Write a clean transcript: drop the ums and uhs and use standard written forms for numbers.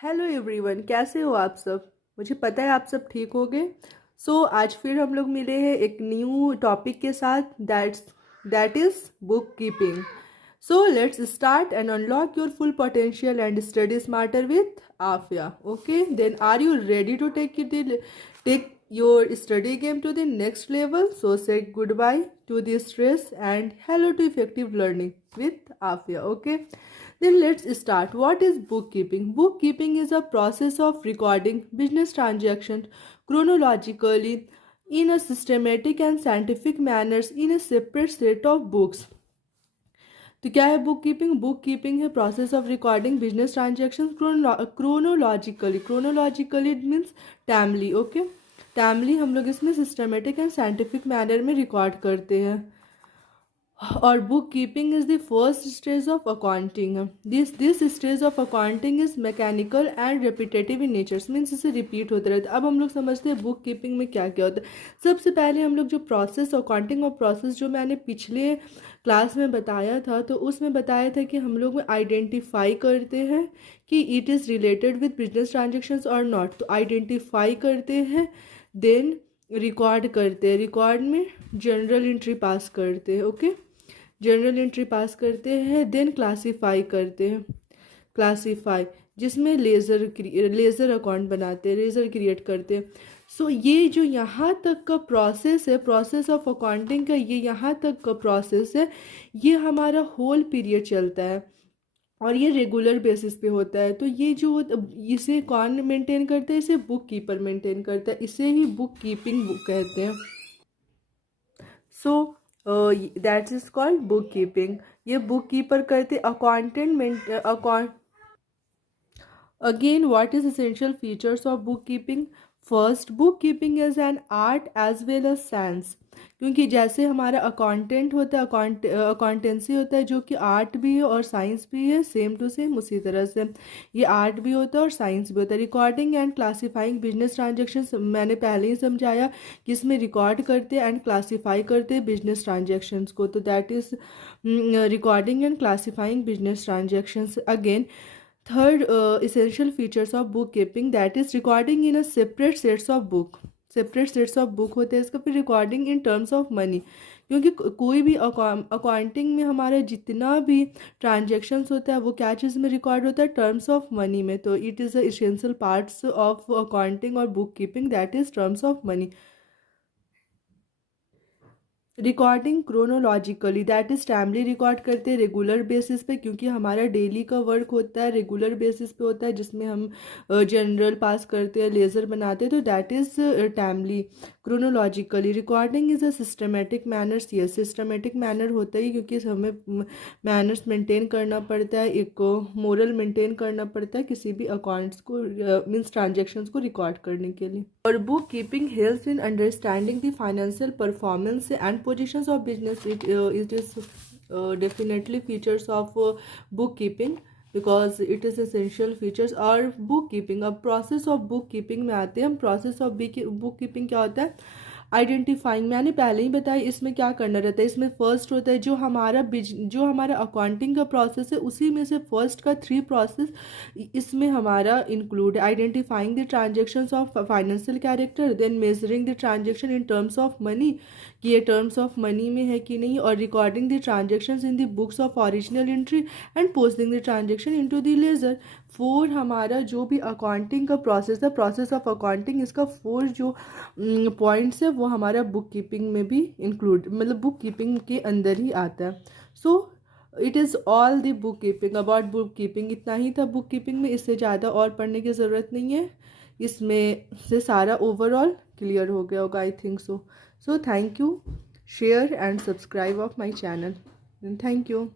Hello everyone, कैसे हो आप सब। मुझे पता है आप सब ठीक होगे। आज फिर हम लोग मिले हैं एक न्यू टॉपिक के साथ, that is bookkeeping. So let's start and unlock your full potential and study smarter with Afia. Okay, then are you ready to take your study game to the next level? So say goodbye to the stress and hello to effective learning with Afia. Okay, then let's start. What is bookkeeping? Bookkeeping is a process of recording business transactions chronologically in a systematic and scientific manners in a separate set of books. तो क्या है book keeping? Book keeping है process of recording business transaction chronologically means timely. Okay, timely हम लोग इसमें systematic and scientific manner में record करते हैं। और bookkeeping is the first stage of accounting. This stage of accounting is mechanical and repetitive in nature, means इसे repeat होते रहता है। अब हम लोग समझते हैं बुक कीपिंग में क्या क्या होता है। सबसे पहले हम लोग जो प्रोसेस अकाउंटिंग और प्रोसेस जो मैंने पिछले क्लास में बताया था, तो उसमें बताया था कि हम लोग आइडेंटिफाई करते हैं कि it is related with business transactions और नॉट। तो आइडेंटिफाई करते हैं, देन रिकॉर्ड करते हैं, रिकॉर्ड में जनरल एंट्री पास करते हैं। ओके, जनरल एंट्री पास करते हैं, देन क्लासीफाई करते हैं, क्लासीफाई जिसमें लेज़र अकाउंट बनाते हैं, लेज़र क्रिएट करते हैं। ये जो यहाँ तक का प्रोसेस है, प्रोसेस ऑफ अकाउंटिंग का, ये यहाँ तक का प्रोसेस है, ये हमारा होल पीरियड चलता है और ये रेगुलर बेसिस पे होता है। तो ये जो इसे कौन मेंटेन करता है? इसे बुक कीपर मेंटेन करता है, इसे ही बुक कीपिंग बुक कहते हैं। That is called bookkeeping. ये बुक कीपर करते accountant account. Again, what is essential features of bookkeeping? First, bookkeeping is an art as well as science. क्योंकि जैसे हमारा अकाउंटेंट होता है, अकाउंटेंसी होता है जो कि आर्ट भी है और साइंस भी है, सेम टू सेम उसी तरह से ये आर्ट भी होता है और साइंस भी होता है। Recording and classifying business transactions मैंने पहले ही समझाया कि इसमें रिकॉर्ड करते हैं एंड क्लासीफाई करते हैं बिजनेस ट्रांजेक्शन्स को। तो that is recording and classifying business transactions. Again, third essential features of bookkeeping, that is recording in a separate sets of book। Separate sets of book होते हैं इसका। फिर recording in terms of money, क्योंकि कोई भी accounting में हमारा जितना भी ट्रांजेक्शन्स होता है वो क्या चीज़ में रिकॉर्ड होता है? टर्म्स ऑफ मनी में। तो it is the essential parts of accounting और bookkeeping, that is terms of money. Recording chronologically, that is timely record करते हैं रेगुलर बेसिस पे, क्योंकि हमारा डेली का वर्क होता है रेगुलर बेसिस पे होता है, जिसमें हम जनरल पास करते हैं, लेज़र बनाते हैं। तो that is timely chronologically. Recording is a systematic manners. ये सिस्टमेटिक मैनर होता है क्योंकि हमें मैनर्स मेंटेन करना पड़ता है, एक मोरल मेंटेन करना पड़ता है किसी भी अकाउंट्स को मीन्स ट्रांजेक्शन्स को रिकॉर्ड करने के लिए। और book keeping helps in understanding the financial performance and positions of business. It is definitely features of bookkeeping because it is essential features। और bookkeeping, अब process of bookkeeping में आते हैं हम। process of bookkeeping क्या होता है? आइडेंटिफाइंग मैंने पहले ही बताया इसमें क्या करना रहता है। इसमें फर्स्ट होता है जो हमारा अकाउंटिंग का प्रोसेस है, उसी में से फर्स्ट का 3 प्रोसेस इसमें हमारा इंक्लूड है। Identifying the transactions of financial character, then measuring the transaction in terms of money कि ये टर्म्स ऑफ मनी में है कि नहीं, और recording the transactions in the books of original entry and posting the transaction into the ledger. 4 हमारा जो भी अकाउंटिंग का प्रोसेस है, प्रोसेस ऑफ अकाउंटिंग, इसका 4 जो पॉइंट्स है वो हमारा बुक कीपिंग में भी इंक्लूड, मतलब बुक कीपिंग के अंदर ही आता है। So it is all the book keeping, about book keeping. इतना ही था बुक कीपिंग में, इससे ज़्यादा और पढ़ने की ज़रूरत नहीं है। इसमें से सारा ओवरऑल क्लियर हो गया होगा, I think so. So thank you, share and subscribe of my channel, thank you.